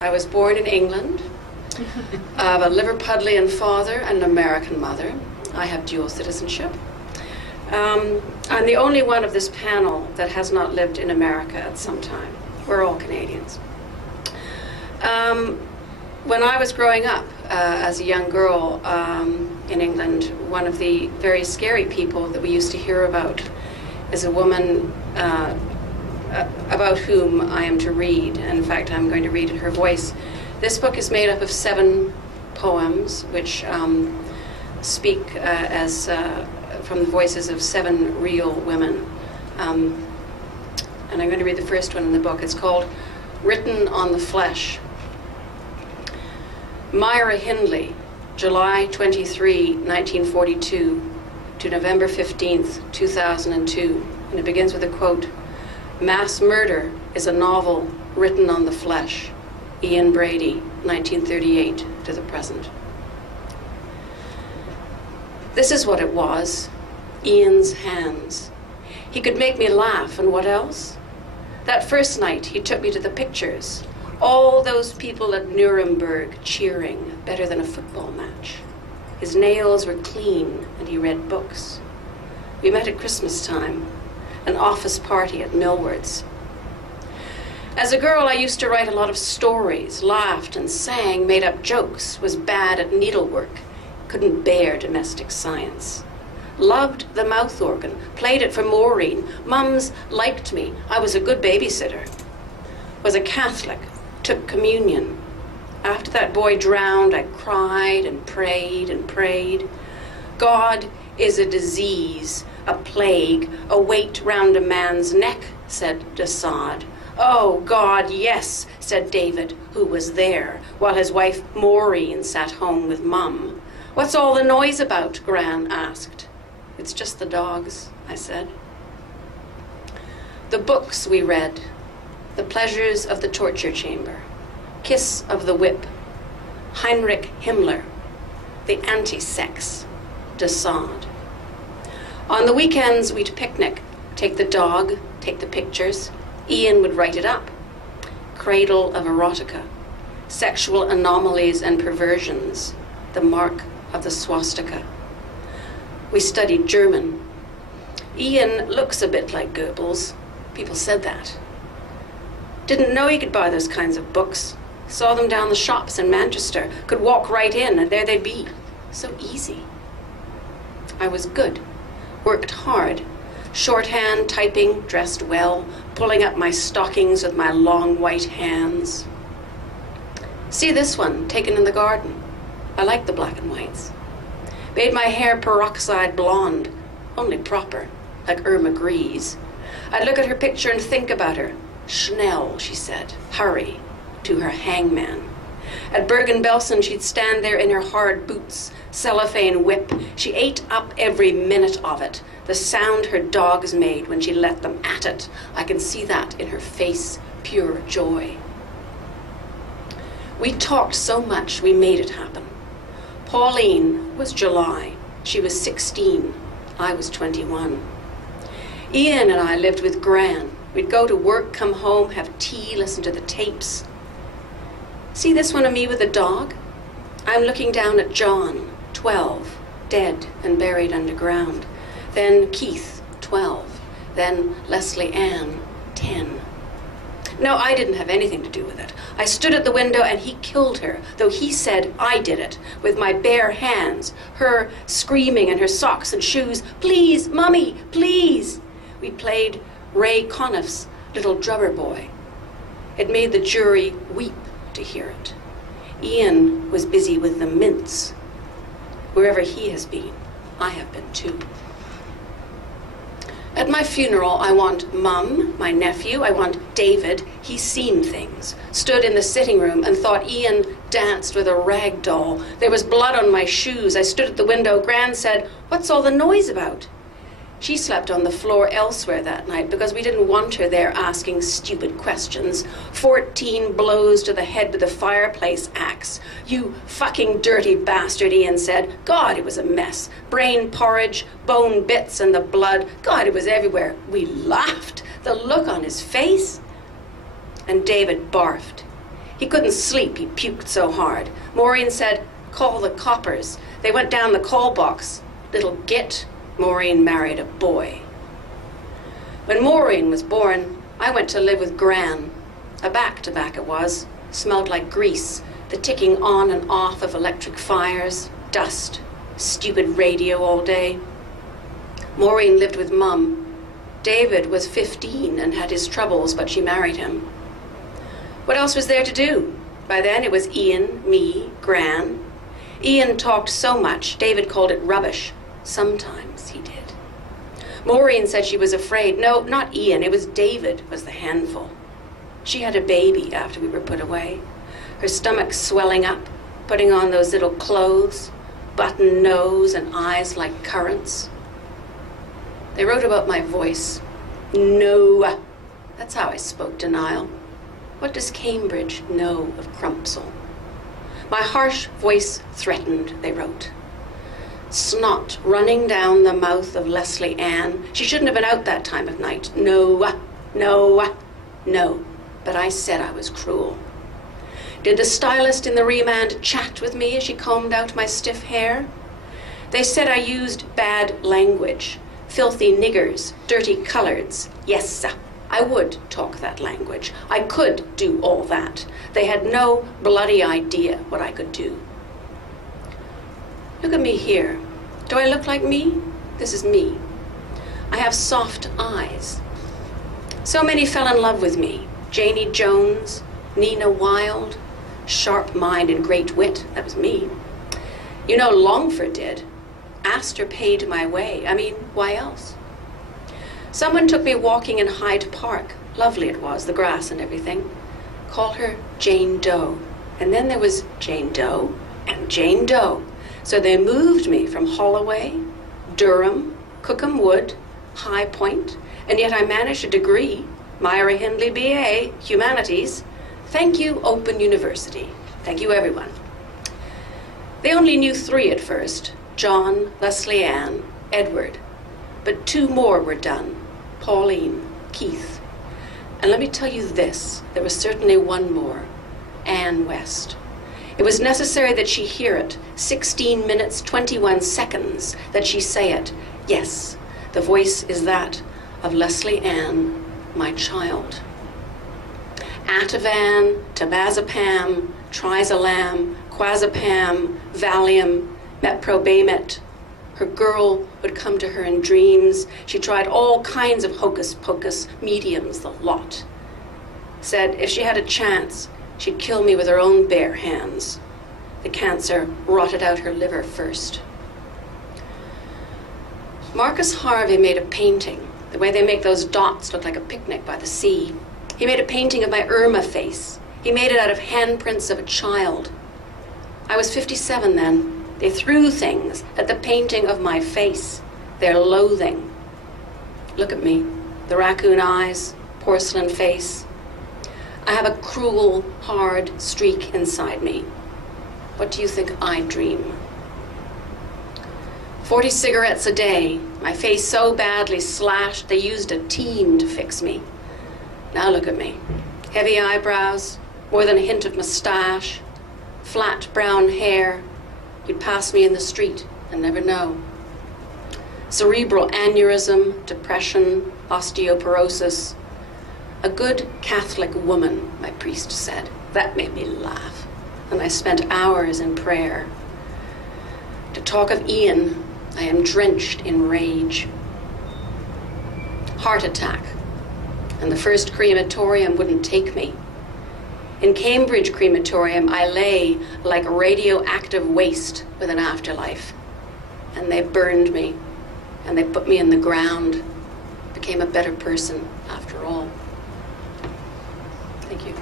I was born in England. I have a Liverpudlian father and an American mother. I have dual citizenship. I'm the only one of this panel that has not lived in America at some time. We're all Canadians. When I was growing up as a young girl in England, one of the very scary people that we used to hear about is a woman about whom I am to read. In fact, I'm going to read in her voice. This book is made up of 7 poems, which speak from the voices of 7 real women. And I'm going to read the first one in the book. It's called Written on the Flesh. Myra Hindley, July 23, 1942 to November 15th, 2002. And it begins with a quote. Mass Murder is a novel written on the flesh. Ian Brady, 1938 to the present. This is what it was, Ian's hands. He could make me laugh, and what else? That first night he took me to the pictures. All those people at Nuremberg cheering, better than a football match. His nails were clean, and he read books. We met at Christmas time, an office party at Millwards. As a girl, I used to write a lot of stories, laughed and sang, made up jokes, was bad at needlework, couldn't bear domestic science. Loved the mouth organ, played it for Maureen. Mums liked me. I was a good babysitter. Was a Catholic, took communion. After that boy drowned, I cried and prayed and prayed. God is a disease, a plague, a weight round a man's neck, said Desaad. Oh, God, yes, said David, who was there, while his wife Maureen sat home with Mum. What's all the noise about? Gran asked. It's just the dogs, I said. The books we read, The Pleasures of the Torture Chamber, Kiss of the Whip, Heinrich Himmler, The Anti-Sex, Desaad. On the weekends, we'd picnic, take the dog, take the pictures. Ian would write it up. Cradle of Erotica, Sexual Anomalies and Perversions, The Mark of the Swastika. We studied German. Ian looks a bit like Goebbels. People said that. Didn't know you could buy those kinds of books. Saw them down the shops in Manchester. Could walk right in and there they'd be. So easy. I was good. Worked hard. Shorthand, typing, dressed well, pulling up my stockings with my long white hands. See this one, taken in the garden. I like the black and whites. Made my hair peroxide blonde, only proper, like Irma Grease. I'd look at her picture and think about her. Schnell, she said, hurry, to her hangman. At Bergen-Belsen, she'd stand there in her hard boots, cellophane whip. She ate up every minute of it. The sound her dogs made when she let them at it. I can see that in her face, pure joy. We talked so much, we made it happen. Pauline was July. She was 16. I was 21. Ian and I lived with Gran. We'd go to work, come home, have tea, listen to the tapes. See this one of me with a dog? I'm looking down at John, 12, dead and buried underground. Then Keith, 12. Then Leslie Ann, 10. No, I didn't have anything to do with it. I stood at the window and he killed her, though he said I did it, with my bare hands, her screaming in her socks and shoes, please, Mummy, please. We played Ray Conniff's Little Drummer Boy. It made the jury weep to hear it. Ian was busy with the mints. Wherever he has been, I have been too. At my funeral, I want Mum, my nephew, I want David. He's seen things. Stood in the sitting room and thought Ian danced with a rag doll. There was blood on my shoes. I stood at the window. Gran said, what's all the noise about? She slept on the floor elsewhere that night because we didn't want her there asking stupid questions. 14 blows to the head with a fireplace axe. You fucking dirty bastard, Ian said. God, it was a mess. Brain porridge, bone bits and the blood. God, it was everywhere. We laughed. The look on his face. And David barfed. He couldn't sleep, he puked so hard. Maureen said, "Call the coppers." They went down the call box. Little git, Maureen married a boy. When Maureen was born, I went to live with Gran. A back-to-back it was. Smelled like grease, the ticking on and off of electric fires, dust, stupid radio all day. Maureen lived with Mum. David was 15 and had his troubles, but she married him. What else was there to do? By then it was Ian, me, Gran. Ian talked so much, David called it rubbish. Sometimes he did. Maureen said she was afraid. No, not Ian, it was David was the handful. She had a baby after we were put away. Her stomach swelling up, putting on those little clothes, button nose and eyes like currants. They wrote about my voice. No, that's how I spoke denial. What does Cambridge know of Crumpsall? My harsh voice threatened, they wrote. Snot running down the mouth of Leslie Ann. She shouldn't have been out that time of night. No, no, no. But I said I was cruel. Did the stylist in the remand chat with me as she combed out my stiff hair? They said I used bad language, filthy niggers, dirty coloreds. Yes, I would talk that language. I could do all that. They had no bloody idea what I could do. Look at me here. Do I look like me? This is me. I have soft eyes. So many fell in love with me. Janie Jones, Nina Wilde, sharp mind and great wit. That was me. You know, Longford did. Astor paid my way. I mean, why else? Someone took me walking in Hyde Park. Lovely it was, the grass and everything. Call her Jane Doe. And then there was Jane Doe and Jane Doe. So they moved me from Holloway, Durham, Cookham Wood, High Point, and yet I managed a degree, Myra Hindley BA, Humanities. Thank you, Open University. Thank you, everyone. They only knew 3 at first, John, Leslie Ann, Edward, but 2 more were done, Pauline, Keith. And let me tell you this, there was certainly 1 more, Ann West. It was necessary that she hear it, 16 minutes, 21 seconds, that she say it. Yes, the voice is that of Leslie Ann, my child. Ativan, tabazepam, triazolam, quazepam, Valium, meprobamet. Her girl would come to her in dreams. She tried all kinds of hocus pocus, mediums, the lot. Said if she had a chance, she'd kill me with her own bare hands. The cancer rotted out her liver first. Marcus Harvey made a painting, the way they make those dots look like a picnic by the sea. He made a painting of my Irma face. He made it out of handprints of a child. I was 57 then. They threw things at the painting of my face, their loathing. Look at me, the raccoon eyes, porcelain face. I have a cruel, hard streak inside me. What do you think I dream? 40 cigarettes a day, my face so badly slashed they used a team to fix me. Now look at me. Heavy eyebrows, more than a hint of mustache, flat brown hair. You'd pass me in the street and never know. Cerebral aneurysm, depression, osteoporosis. A good Catholic woman, my priest said. That made me laugh. And I spent hours in prayer. To talk of Ian, I am drenched in rage. Heart attack. And the first crematorium wouldn't take me. In Cambridge crematorium, I lay like radioactive waste with an afterlife. And they burned me, and they put me in the ground. Became a better person after all. Thank you.